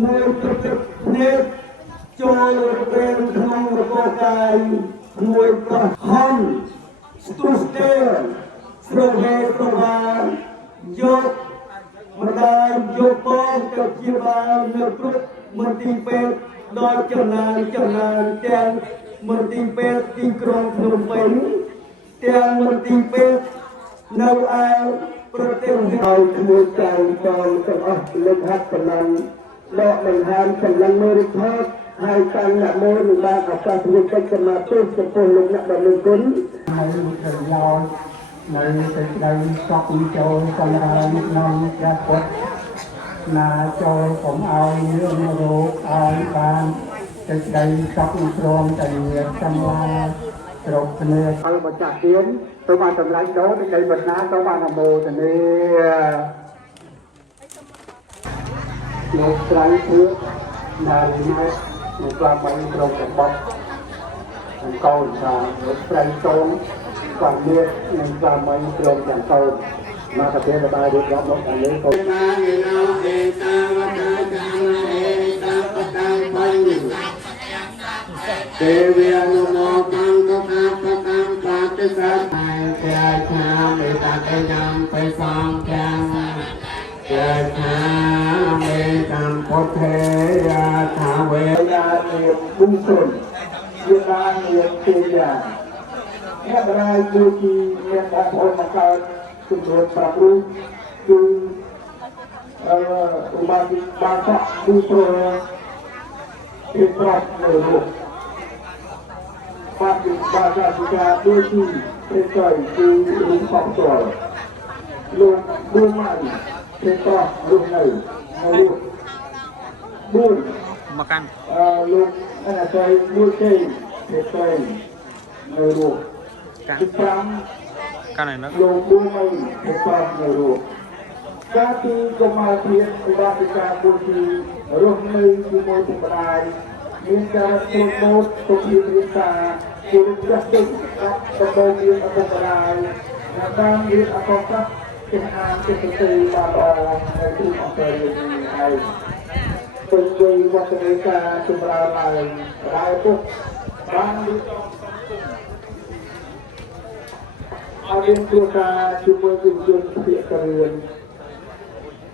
មួយប្រតិនេះចូលពេលក្នុងរបបកាយមួយប្រហ័នស្ទុះស្ទែស្រោហេស្របានយកម្ដាយយកបងទៅជាបាលនៅគ្រប់មន្ទីរពេទ្យដោយចំណានទាំងមន្ទីរពេទ្យទីក្រុងភ្នំពេញទាំងមន្ទីរពេទ្យនៅឯប្រទេសហើយជាមួយចៅចូលទាំងអស់លំហាត់កម្លាំងដកដង្ហើមកម្លាំងមេរិថតហើយតាំងអ្នកមើលនឹងបានឱកាសវិចិត្រសមាធិចំពោះលោកអ្នកដ៏មានគុណហើយត្រូវឡោនៅសេចក្តីសក់ចូលសម្រាប់ក្នុងព្រះពុទ្ធណាចូលកុំឲ្យរឿងរោគឲ្យបានសេចក្តីសក់ព្រមតែសម្រាប់គ្រប់គ្នាហើយបច្ចៈទានទៅបានសម្រេចដោសេចក្តីបណ្ណាទៅបានអមោទនាលោកស្រីធឿដែលនៅក្លាបបីក្រុមរបស់កូនថាលោកស្រីតងគាត់មាននឹងក្លាបបីក្រុមទាំងកូនមកប្រទេសបាយរៀបរាប់លោកអានេះកូនណានិណោអេតាវតាកានាអេតាបតាំបញ្ញទេវានុមោកំកថាបតាំបាតិសាហើយព្រះខាមេតាទេញំបេសងចាំព្រះខាមេតាមពុទ្ធេយាថាវេយានិបុសុនយានានិទេយាអ្នករាយគឺជាអ្នកបងប្អូនមកកើតជំនួសប្រាប់រូបគឺឧបានបានតគឺប្រពីប្រាប់នៅរូបបាទបាសាសិកាដូចជាព្រះចៃគឺរូបបផ្ទាល់លោកបួនម៉ានព្រះតោះលោកនៅលោកបួនមកកាន់លោកអនាច័យមួយជ័យព្រះចៃនៅលោកទី5កាន់ហើយណាលោកបួនម៉ានព្រះតោះនៅលោកការទីកុមារភាពឧបាសិកាបុជារស់នៅជាមួយពុកម្ដាយមានការស្មូតមោតសុខភាពរាងកាយជាចាស់ទុំដំបូងមានអពុកម្ដាយនិងតាមមានអកលសាស្ត្រជាអានជាទៅបានល្អនៅទីអង្គារនេះហើយពេញវ័យវឌ្ឍនាការចម្រើនឡើងហើយពុកបានរៀបចំឲ្យមានគ្រួសារជាមួយវិញ្ញាណភាគគ្រឿន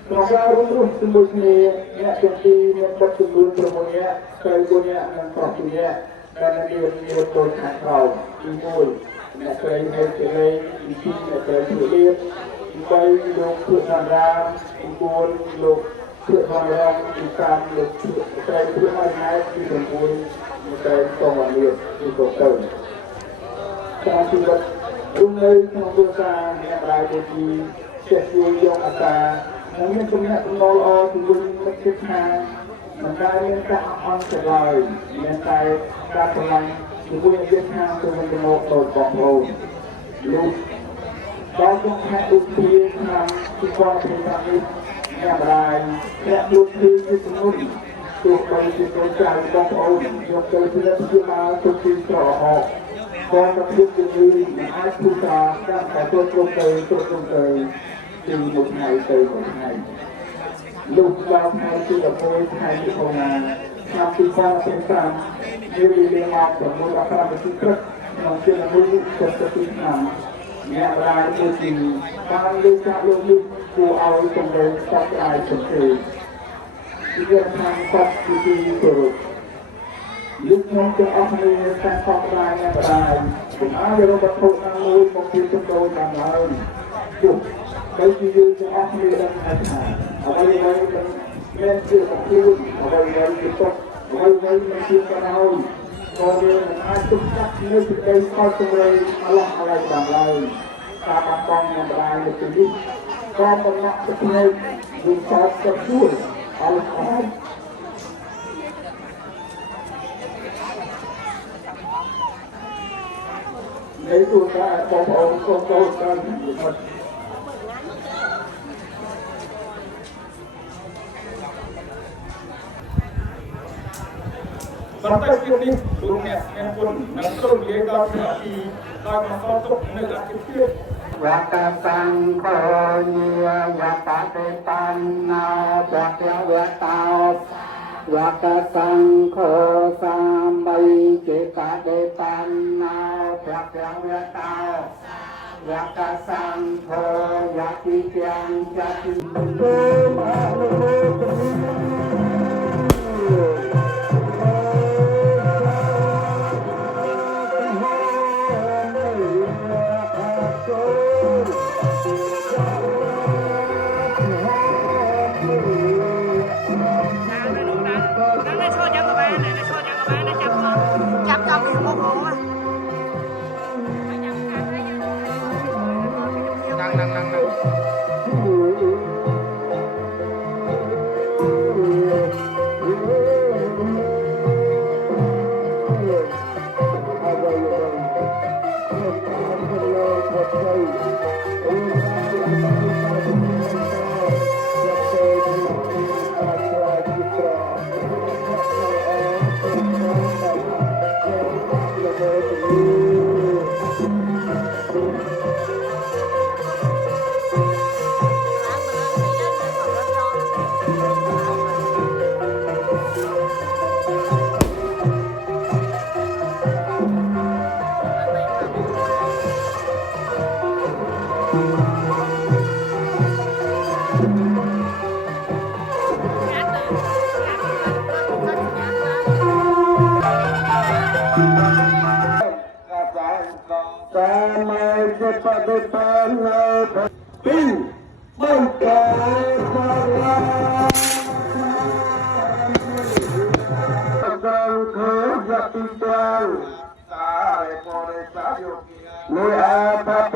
ក្នុងការរួមរស់ជាមួយគ្នាអ្នកទាំងពីរមានបុត្រចំនួន6នាក់ស្រី4នាក់និងប្រុស2នាក់ដែលមានពលខាងក្រោមទី1អ្នកស្រីហេតុលេទី2អ្នកស្រីជាលៀបទី3លោកភឿនរាមទី4លោកភឿនរាមទី5លោកស្រីភឿនអញ្ញាទី9អ្នកស្រីតងអាលៀបទីកូនទៅតាមជីវិតរស់នៅក្នុងគ្រួសារអ្នករាយដូចជាចេះជួយយកអាសាហើយមានចំណេះចំណូលល្អជាមួយមិត្តជិតខាងមិនដែលមានការអន់ច្រឡំមានតែការស្រឡាញ់ជាមួយមិត្តជិតខាងទៅវិញទៅមកដោយបងប្អូនលោកដល់ចុងខែឧទ្យាឆ្នាំ2025នេះអ្នកម្ដាយអ្នកលោកគឺជាជំនុំទោះបីជាកូនចៅបងប្អូនយកទៅពិនិត្យព្យាបាលទុកទីស្រកហកក៏ប្រភេទជំងឺមិនអាចព្យាបាលតាមតែទោះទៅពីមួយថ្ងៃទៅមួយថ្ងៃលោកដល់ថ្ងៃទី11ថ្ងៃទី9ឆ្នាំ2025មានវេលាម៉ោង9:15នាទីព្រឹកក្នុងឆ្នាំ72ឆ្នាំអ្នកម្ដាយមួយទីបានលើកចាក់លោកនេះគួរឲ្យសម្ដែងសប្តាហ៍សង្ឃេពីខាងសពទីគោរពលោកខ្ញុំទាំងអស់គ្នាតែសប្តាហ៍អ្នកម្ដាយពុំអាចរកវត្ថុណាមួយមកពីចំណូលបានឡើយជួបបើជាយើងទាំងអស់គ្នាដឹងថាអ្វីៗមិនមែនជាខ្លួនអ្វីៗជាទុកអ្វីៗមិនជាបណ្ដោយក៏វាមិនអាចទុកដាក់នៅសេចក្តីខកសម្លេងអឡោះអាល័យបានឡើយការបាត់បង់អ្នកម្ដាយនៅទីនេះក៏បំណក់ទឹកភ្នែកនឹងសោកទៅជួលអឡោះអាល័យในตัวการបងប្អូនក៏ចូលតាមមិត្តបន្តិចទៀតនេះលោកអ្នកស្មានគុណនឹងសូមនិយាយដល់ព្រះទីដោយមកសទុកនៅអធិភាពវតតាំងកោញាវតតេតាំងណោបតវតោ วากสังโฆสามัยเจกะเดปันนาพระพระเวตาวากสังโฆยาติยังจัติโตมาโลจับจอบอยู่โอ้โห นั่ง สามัยเจปะเดปันนาปิ้งบังกาสลาสังโฆยติยังสาเรโปเรสาโยเนอาภะเป